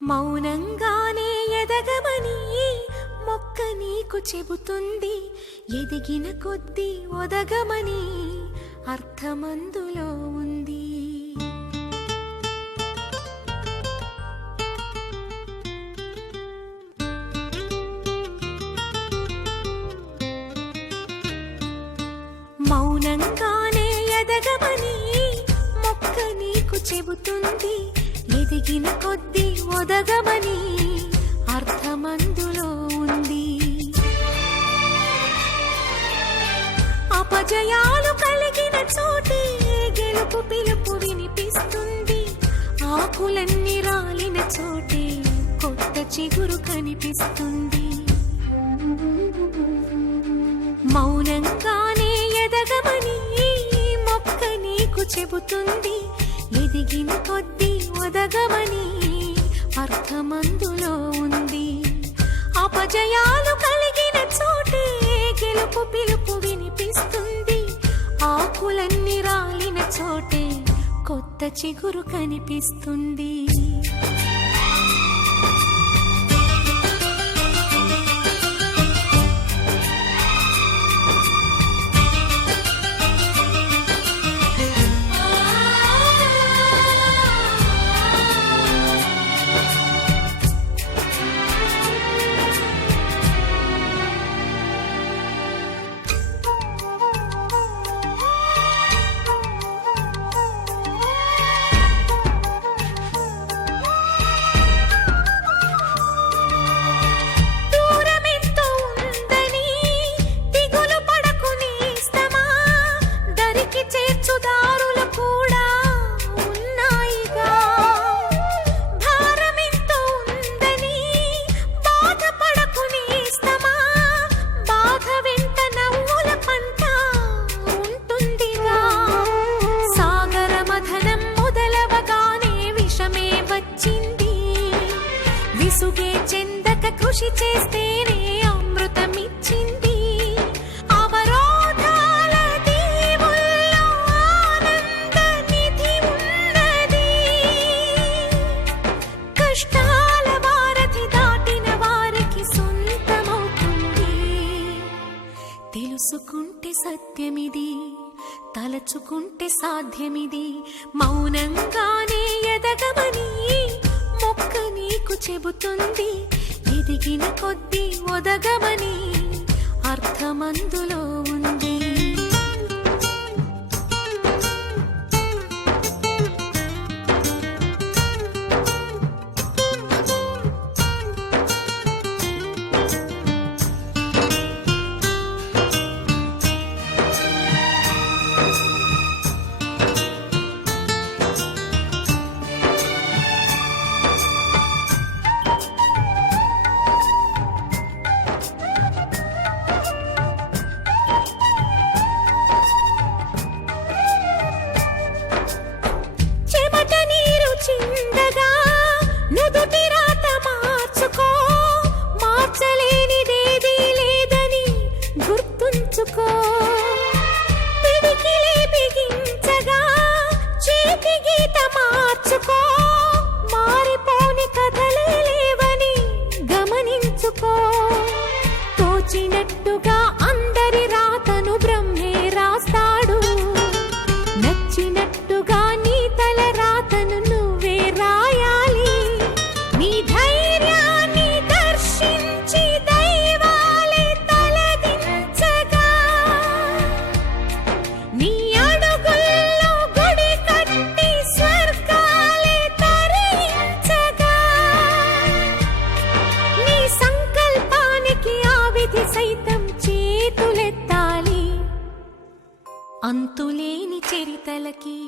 మౌనంగానే ఎదగమని మొక్క నీకు చెబుతుంది. ఎదిగిన కొద్దీ ఒదగమని అర్థమందులో ఉంది. మౌనంగానే ఎదగమని మొక్క నీకు చెబుతుంది. ఎదిగిన కొద్దీ ఒదగమని అర్థమందులో ఉంది. అపజయాలు కలిగిన చోటే గెలుపు పిలుపు వినిపిస్తుంది. ఆకులన్నీ రాలిన చోటే కొత్త చిగురు కనిపిస్తుంది. మౌనంగానే ఎదగమని మొక్క నీకు చెబుతుంది. ఎదిగిన కొద్దీ ఒదగమని అర్థమందులో ఉంది. అపజయాలు కలిగిన చోటే గెలుపు పిలుపు వినిపిస్తుంది. ఆకులన్నీ రాలిన చోటే కొత్త చిగురు కనిపిస్తుంది. విసుగే చెందక కృషి చేస్తేనే అమృతమిచ్చింది. అవరోధాల దీవుల్లో ఆనంద నిధి ఉన్నది. కష్టాల వారధి దాటిన వారికి సొంతమవుతుంది. తెలుసుకుంటే సత్యమిది, తలచుకుంటే సాధ్యమిది. మౌనంగానే ఎదగమని మొక్క నీకు చెబుతుంది. ఎదిగిన కొద్దీ ఒదగమని అర్థమందులో ఉంది. చిందగా నుదుటి రాత మార్చుకో. మార్చలేనిదేదీ లేదని గుర్తుంచుకో. పిడికిలి బిగించగా చేతి గీత మార్చుకో. మారిపోని కథలే లేవని గమనించుకో. తోచినట్టుగా అందరి రాతను బ్రహ్మే రాస్తాడు. నచ్చినట్టుగా నీ తల రాతను నువ్వే రాయాలి. నీ ధైర్యాన్ని దర్శించి దైవాలే తలదించగా, నీ అడుగుల్లో గుడి కట్టి స్వర్గాలే తరించగా, నీ సంకల్పానికి ఆ విధి సైతం చేతులెత్తాలి. అంతులేని చరితలకి